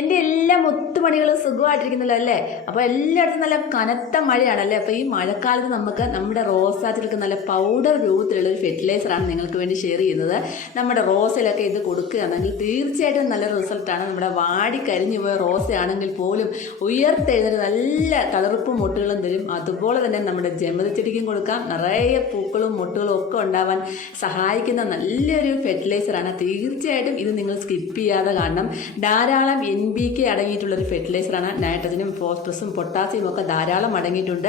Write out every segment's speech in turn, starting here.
എൻ്റെ എല്ലാ മുത്തുമണികളും സുഖമായിട്ടിരിക്കുന്നല്ലോ അല്ലേ? അപ്പോൾ എല്ലായിടത്തും നല്ല കനത്ത മഴയാണല്ലേ? അപ്പോൾ ഈ മഴക്കാലത്ത് നമുക്ക് നമ്മുടെ റോസാച്ചിലൊക്കെ നല്ല പൗഡർ രൂപത്തിലുള്ള ഒരു ഫെർട്ടിലൈസറാണ് നിങ്ങൾക്ക് വേണ്ടി ഷെയർ ചെയ്യുന്നത്. നമ്മുടെ റോസയിലൊക്കെ ഇത് കൊടുക്കുകയാണെങ്കിൽ തീർച്ചയായിട്ടും നല്ല റിസൾട്ടാണ്. നമ്മുടെ വാടി കരിഞ്ഞു പോയ റോസയാണെങ്കിൽ പോലും ഉയർത്തെഴുന്നേറ്റ് നല്ല തളർപ്പും മൊട്ടുകളും തരും. അതുപോലെ തന്നെ നമ്മുടെ ജമന്തി ചെടിക്കും കൊടുക്കാം. നിറയെ പൂക്കളും മൊട്ടുകളും ഒക്കെ ഉണ്ടാവാൻ സഹായിക്കുന്ന നല്ലൊരു ഫെർട്ടിലൈസറാണ്. തീർച്ചയായിട്ടും ഇത് നിങ്ങൾ സ്കിപ്പ് ചെയ്യാതെ കാണണം. ധാരാളം NPK അടങ്ങിയിട്ടുള്ളൊരു ഫെർട്ടിലൈസറാണ്. നൈട്രജനും ഫോസ്ഫറസും പൊട്ടാസ്യവും ഒക്കെ ധാരാളം അടങ്ങിയിട്ടുണ്ട്.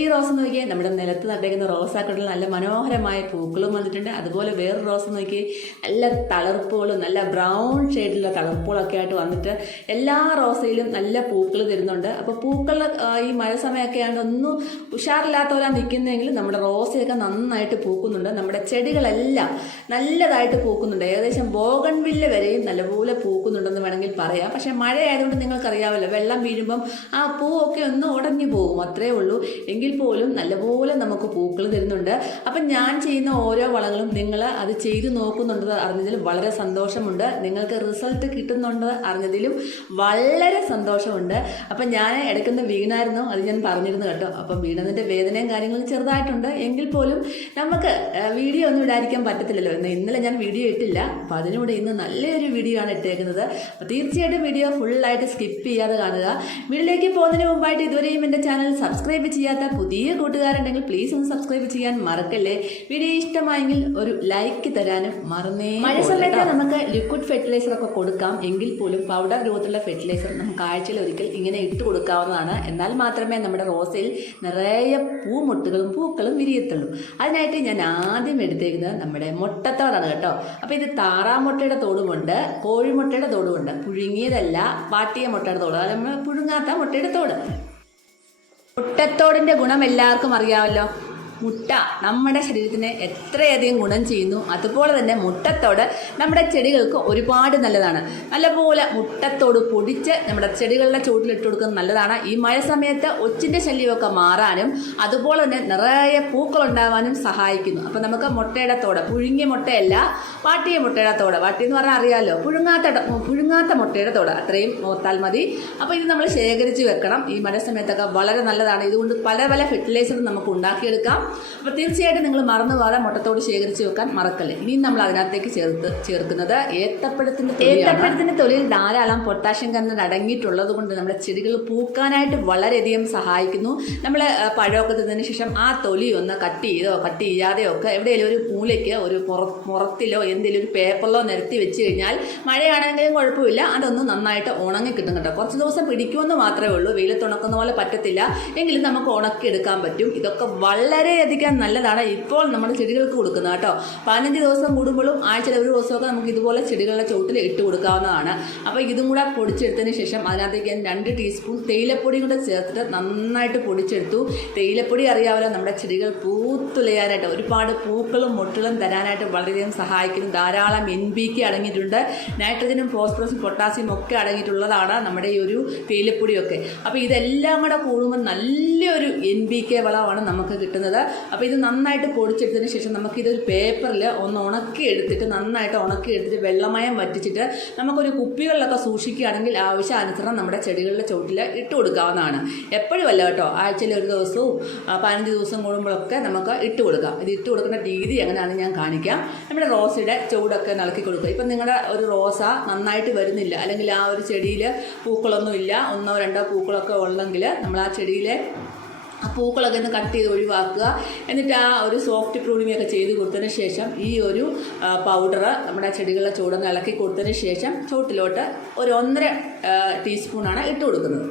ഈ റോസ് നോക്കിയാൽ നമ്മുടെ നിലത്ത് നട്ടേക്കുന്ന റോസാക്കളിൽ നല്ല മനോഹരമായ പൂക്കളും വന്നിട്ടുണ്ട്. അതുപോലെ വേറൊരു റോസ് നോക്കി നല്ല തളർപ്പുകളും നല്ല ബ്രൗൺ ഷെയ്ഡിലുള്ള തളർപ്പുകളൊക്കെ ആയിട്ട് വന്നിട്ട് എല്ലാ റോസയിലും നല്ല പൂക്കൾ തരുന്നുണ്ട്. അപ്പോൾ പൂക്കൾ ഈ മഴ സമയമൊക്കെ ആണ്ട് ഒന്നും ഉഷാറില്ലാത്തവരാണ് നിൽക്കുന്നതെങ്കിൽ നമ്മുടെ റോസയൊക്കെ നന്നായിട്ട് പൂക്കുന്നുണ്ട്. നമ്മുടെ ചെടികളെല്ലാം നല്ലതായിട്ട് പൂക്കുന്നുണ്ട്. ഏകദേശം ബോഗൺവില്ല വരെയും നല്ലപോലെ പൂക്കുന്നുണ്ടെന്ന് വേണമെങ്കിൽ പറയാം. പക്ഷെ മഴ ആയതുകൊണ്ട് നിങ്ങൾക്കറിയാമല്ലോ, വെള്ളം വീഴുമ്പം ആ പൂവൊക്കെ ഒന്ന് ഉടഞ്ഞു പോകും, അത്രേ ഉള്ളൂ. എങ്കിൽ പോലും നല്ലപോലെ നമുക്ക് പൂക്കൾ തരുന്നുണ്ട്. അപ്പം ഞാൻ ചെയ്യുന്ന ഓരോ വളങ്ങളും നിങ്ങൾ അത് ചെയ്തു നോക്കുന്നുണ്ട് അറിഞ്ഞതിൽ വളരെ സന്തോഷമുണ്ട്. നിങ്ങൾക്ക് റിസൾട്ട് കിട്ടുന്നുണ്ട് അറിഞ്ഞതിലും വളരെ സന്തോഷമുണ്ട്. അപ്പം ഞാൻ ഇടയ്ക്കൊന്ന് വീണായിരുന്നു, അത് ഞാൻ പറഞ്ഞിരുന്നു കേട്ടോ. അപ്പം വീണതിൻ്റെ വേദനയും കാര്യങ്ങളും ചെറുതായിട്ടുണ്ട്. എങ്കിൽ പോലും നമുക്ക് വീഡിയോ ഒന്നും ഇടാതിരിക്കാൻ പറ്റത്തില്ലല്ലോ. ഇന്നലെ ഞാൻ വീഡിയോ ഇട്ടില്ല, അപ്പം അതിലൂടെ ഇന്ന് നല്ലൊരു വീഡിയോ ആണ് ഇട്ടേക്കുന്നത്. അപ്പോൾ തീർച്ചയായിട്ടും വീഡിയോ ഫുള്ളായിട്ട് സ്കിപ്പ് ചെയ്യാതെ കാണുക. വീഡിയോയിലേക്ക് പോകുന്നതിന് മുമ്പായിട്ട് ഇതുവരെയും എൻ്റെ ചാനൽ സബ്സ്ക്രൈബ് ചെയ്യാത്ത പുതിയ കൂട്ടുകാരുണ്ടെങ്കിൽ പ്ലീസ് ഒന്ന് സബ്സ്ക്രൈബ് ചെയ്യാൻ മറക്കല്ലേ. വീഡിയോ ഇഷ്ടമായെങ്കിൽ ഒരു ലൈക്ക് തരാനും മറന്നേ. മഴ സമയത്ത് നമുക്ക് ലിക്വിഡ് ഫെർട്ടിലൈസർ ഒക്കെ കൊടുക്കാം. എങ്കിൽ പോലും പൗഡർ രൂപത്തിലുള്ള ഫെർട്ടിലൈസർ നമുക്ക് ആഴ്ചയിൽ ഒരിക്കൽ ഇങ്ങനെ ഇട്ട് കൊടുക്കാവുന്നതാണ്. എന്നാൽ മാത്രമേ നമ്മുടെ റോസയിൽ നിറയെ പൂമൊട്ടുകളും പൂക്കളും വിരിയത്തുള്ളൂ. അതിനായിട്ട് ഞാൻ ആദ്യം എടുത്തേക്കുന്നത് നമ്മുടെ മുട്ടത്തോടാണ് കേട്ടോ. അപ്പോൾ ഇത് താറാമുട്ടയുടെ തോടുമുണ്ട്, കോഴിമുട്ടയുടെ തോടുമുണ്ട്. പുഴുങ്ങിയതല്ല, വാട്ടിയ മുട്ടയുടെ തോട്, അത് നമ്മൾ പുഴുങ്ങാത്ത മുട്ടയുടെ തോട്. മുട്ടത്തോടിൻ്റെ ഗുണം എല്ലാവർക്കും അറിയാമല്ലോ. മുട്ട നമ്മുടെ ശരീരത്തിന് എത്രയധികം ഗുണം ചെയ്യുന്നു, അതുപോലെ തന്നെ മുട്ടത്തോട് നമ്മുടെ ചെടികൾക്ക് ഒരുപാട് നല്ലതാണ്. നല്ലപോലെ മുട്ടത്തോട് പൊടിച്ച് നമ്മുടെ ചെടികളുടെ ചുവട്ടിലിട്ട് കൊടുക്കുന്നത് നല്ലതാണ്. ഈ മഴ സമയത്ത് ഒച്ചിൻ്റെ ശല്യമൊക്കെ മാറാനും അതുപോലെ തന്നെ നിറയെ പൂക്കളുണ്ടാവാനും സഹായിക്കുന്നു. അപ്പോൾ നമുക്ക് മുട്ടയുടെ തോട്, പുഴുങ്ങിയ മുട്ടയല്ല, വാട്ടിയ മുട്ടയുടെ തോട്. വാട്ടി എന്ന് പറഞ്ഞാൽ അറിയാമല്ലോ, പുഴുങ്ങാത്ത മുട്ടയുടെ തോട്, അത്രയും ഓർത്താൽ മതി. അപ്പോൾ ഇത് നമ്മൾ ശേഖരിച്ച് വെക്കണം. ഈ മഴ സമയത്തൊക്കെ വളരെ നല്ലതാണ്. ഇതുകൊണ്ട് പല പല ഫെർട്ടിലൈസറും നമുക്ക് ഉണ്ടാക്കിയെടുക്കാം. അപ്പോൾ തീർച്ചയായിട്ടും നിങ്ങൾ മറന്നു പോകാതെ മുട്ടത്തോട് ശേഖരിച്ച് വെക്കാൻ മറക്കല്ലേ. ഇനിയും നമ്മൾ അതിനകത്തേക്ക് ചേർക്കുന്നത് ഏത്തപ്പഴത്തിൻ്റെ തൊലിയിൽ ധാരാളം പൊട്ടാഷ്യം കണ്ടന്റ് അടങ്ങിയിട്ടുള്ളത് കൊണ്ട് നമ്മുടെ ചെടികൾ പൂക്കാനായിട്ട് വളരെയധികം സഹായിക്കുന്നു. നമ്മൾ പഴമൊക്കെ തിന്നതിന് ശേഷം ആ തൊലി ഒന്ന് കട്ട് ചെയ്യാതെയോ ഒക്കെ എവിടെയെങ്കിലും ഒരു മൂലയ്ക്ക് ഒരു പുറത്തിലോ എന്തെങ്കിലും ഒരു പേപ്പറിലോ നിരത്തി വെച്ച് കഴിഞ്ഞാൽ മഴയാണെങ്കിലും കുഴപ്പമില്ല, അതൊന്ന് നന്നായിട്ട് ഉണങ്ങി കിട്ടും കേട്ടോ. കുറച്ച് ദിവസം പിടിക്കുമെന്ന് മാത്രമേ ഉള്ളൂ, വെയിലത്ത് ഉണക്കുന്ന പോലെ പറ്റത്തില്ല, എങ്കിലും നമുക്ക് ഉണക്കി എടുക്കാൻ പറ്റും. ഇതൊക്കെ വളരെയധികം നല്ലതാണ്. ഇപ്പോൾ നമ്മുടെ ചെടികൾക്ക് കൊടുക്കുന്നത് കേട്ടോ. 15 ദിവസം കൂടുമ്പോഴും ആഴ്ചയിൽ ഒരു ദിവസമൊക്കെ നമുക്ക് ഇതുപോലെ ചെടികളുടെ ചുവട്ടിൽ ഇട്ട് കൊടുക്കാവുന്നതാണ്. അപ്പോൾ ഇതും കൂടെ പൊടിച്ചെടുത്തതിന് ശേഷം അതിനകത്തേക്ക് 2 ടീസ്പൂൺ തേയിലപ്പൊടി കൂടെ ചേർത്തിട്ട് നന്നായിട്ട് പൊടിച്ചെടുത്തു. തേയിലപ്പൊടി അറിയാമല്ലോ, നമ്മുടെ ചെടികൾ പൂത്തുലയാനായിട്ട് ഒരുപാട് പൂക്കളും മൊട്ടുകളും തരാനായിട്ട് വളരെയധികം സഹായിക്കുന്നു. ധാരാളം NPK അടങ്ങിയിട്ടുണ്ട്. നൈട്രജനും ഫോസ്ഫറസും പൊട്ടാസ്യം ഒക്കെ അടങ്ങിയിട്ടുള്ളതാണ് നമ്മുടെ ഈ ഒരു തേയിലപ്പൊടിയൊക്കെ. അപ്പോൾ ഇതെല്ലാം കൂടെ കൂടുമ്പോൾ നല്ലൊരു NPK വളമാണ് നമുക്ക് കിട്ടുന്നത്. അപ്പോൾ ഇത് നന്നായിട്ട് പൊടിച്ചെടുത്തതിന് ശേഷം നമുക്കിതൊരു പേപ്പറിൽ ഒന്ന് നന്നായിട്ട് ഉണക്കിയെടുത്തിട്ട് വെള്ളമയം വറ്റിച്ചിട്ട് നമുക്കൊരു കുപ്പികളിലൊക്കെ സൂക്ഷിക്കുകയാണെങ്കിൽ ആവശ്യാനുസരണം നമ്മുടെ ചെടികളുടെ ചുവട്ടിൽ ഇട്ട് കൊടുക്കാവുന്നതാണ്. എപ്പോഴും അല്ല കേട്ടോ, ആഴ്ചയിൽ ഒരു ദിവസവും 15 ദിവസം കൂടുമ്പോഴൊക്കെ നമുക്ക് ഇട്ട് കൊടുക്കാം. ഇത് ഇട്ട് കൊടുക്കുന്ന രീതി എങ്ങനെയാണെന്ന് ഞാൻ കാണിക്കാം. നമ്മുടെ റോസയുടെ ചുവടൊക്കെ ഇളക്കി കൊടുക്കുക. ഇപ്പം നിങ്ങളുടെ ഒരു റോസ നന്നായിട്ട് വരുന്നില്ല, അല്ലെങ്കിൽ ആ ഒരു ചെടിയിൽ പൂക്കളൊന്നുമില്ല, 1-2 പൂക്കളൊക്കെ ഉള്ളെങ്കിൽ നമ്മൾ ആ ചെടിയിലെ ആ പൂക്കളൊക്കെ ഒന്ന് കട്ട് ചെയ്ത് ഒഴിവാക്കുക. എന്നിട്ട് ആ ഒരു സോഫ്റ്റ് പ്രൂണിങ് ഒക്കെ ചെയ്ത് കൊടുത്തതിന് ശേഷം ഈ ഒരു പൗഡർ നമ്മുടെ ചെടികളുടെ ചൂടൊന്ന് ഇളക്കി കൊടുത്തതിന് ശേഷം ചുവട്ടിലോട്ട് ഒരു 1.5 ടീസ്പൂണാണ് ഇട്ട് കൊടുക്കുന്നത്.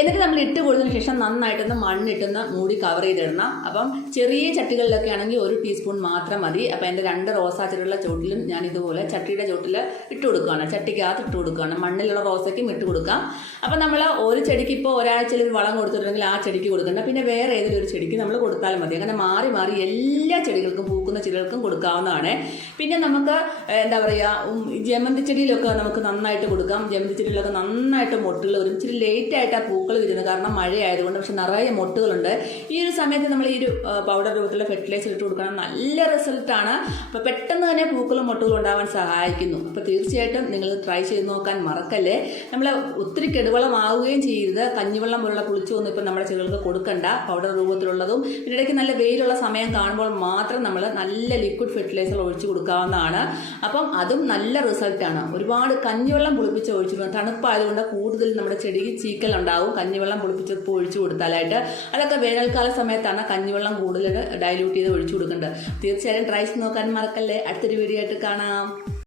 എന്നിട്ട് നമ്മൾ ഇട്ട് കൊടുത്തതിന് ശേഷം നന്നായിട്ടൊന്ന് മണ്ണിട്ടൊന്ന് മൂടി കവർ ചെയ്തിടണം. അപ്പം ചെറിയ ചട്ടികളിലൊക്കെ ആണെങ്കിൽ 1 ടീസ്പൂൺ മാത്രം മതി. അപ്പോൾ എൻ്റെ 2 റോസാ ചെടികളുടെ ചുവട്ടിലും ഞാൻ ഇതുപോലെ ചട്ടിയുടെ ചുവട്ടിൽ ഇട്ട് കൊടുക്കുകയാണ്, ചട്ടിക്കകത്ത് ഇട്ട് കൊടുക്കുകയാണ്. മണ്ണിലുള്ള റോസയ്ക്കും ഇട്ട് കൊടുക്കാം. അപ്പം നമ്മൾ ഒരു ചെടിക്ക് ഇപ്പോൾ ഒരാഴ്ചയിൽ ഒരു വളം കൊടുത്തിട്ടുണ്ടെങ്കിൽ ആ ചെടിക്ക് കൊടുക്കണ്ട, പിന്നെ വേറെ ഏതെങ്കിലും ഒരു ചെടിക്ക് നമ്മൾ കൊടുത്താലും മതി. അങ്ങനെ മാറി മാറി എല്ലാ ചെടികൾക്കും, പൂക്കുന്ന ചെടികൾക്കും കൊടുക്കാവുന്നതാണ്. പിന്നെ നമുക്ക് എന്താ പറയുക, ജമന്തി ചെടിയിലൊക്കെ നമുക്ക് നന്നായിട്ട് കൊടുക്കാം. ജമന്തി ചെടിയിലൊക്കെ നന്നായിട്ട് മൊട്ടുകൾ വരും. ഇച്ചിരി ലേറ്റായിട്ട് ആ പൂക്കൾ വിരിയുന്നത്, കാരണം മഴയായതുകൊണ്ട്. പക്ഷെ നിറയെ മൊട്ടുകളുണ്ട്. ഈ ഒരു സമയത്ത് നമ്മൾ ഈ ഒരു പൗഡർ രൂപത്തിലുള്ള ഫെർട്ടിലൈസർ ഇട്ട് കൊടുക്കണം, നല്ല റിസൾട്ടാണ്. അപ്പോൾ പെട്ടെന്ന് തന്നെ പൂക്കളും മൊട്ടുകളും ഉണ്ടാവാൻ സഹായിക്കുന്നു. അപ്പോൾ തീർച്ചയായിട്ടും നിങ്ങൾ ട്രൈ ചെയ്ത് നോക്കാൻ മറക്കല്ലേ. നമ്മൾ ഒത്തിരി കെടുവളമാവുകയും ചെയ്യരുത്. കഞ്ഞിവെള്ളം പോലുള്ള കുളിച്ചൊന്നും ഇപ്പം നമ്മുടെ ചെടികൾക്ക് കൊടുക്കണ്ട. പൗഡർ രൂപത്തിലുള്ളതും ഇതിനിടയ്ക്ക് നല്ല വെയിലുള്ള സമയം കാണുമ്പോൾ മാത്രം നമ്മൾ നല്ല ലിക്വിഡ് ഫെർട്ടിലൈസർ ഒഴിച്ചു കൊടുക്കാവുന്നതാണ്. അപ്പം അതും നല്ല റിസൾട്ടാണ്. ഒരുപാട് കഞ്ഞിവെള്ളം പുളിപ്പിച്ച് ഒഴിച്ചു കൊടുക്കും. തണുപ്പായതുകൊണ്ട് കൂടുതൽ നമ്മുടെ ചെടിക്ക് ചീക്കലുണ്ടാവും കഞ്ഞിവെള്ളം പുളിപ്പിച്ച് ഒഴിച്ചു കൊടുത്താലായിട്ട്. അതൊക്കെ വേനൽക്കാല സമയത്താണ് കഞ്ഞിവെള്ളം കൂടുതൽ ഡൈല്യൂട്ട് ചെയ്ത് ഒഴിച്ചു കൊടുക്കേണ്ടത്. തീർച്ചയായും ട്രൈ ചെയ്ത് നോക്കാൻ മറക്കല്ലേ. അടുത്തൊരു വീഡിയോ ആയിട്ട് കാണാം.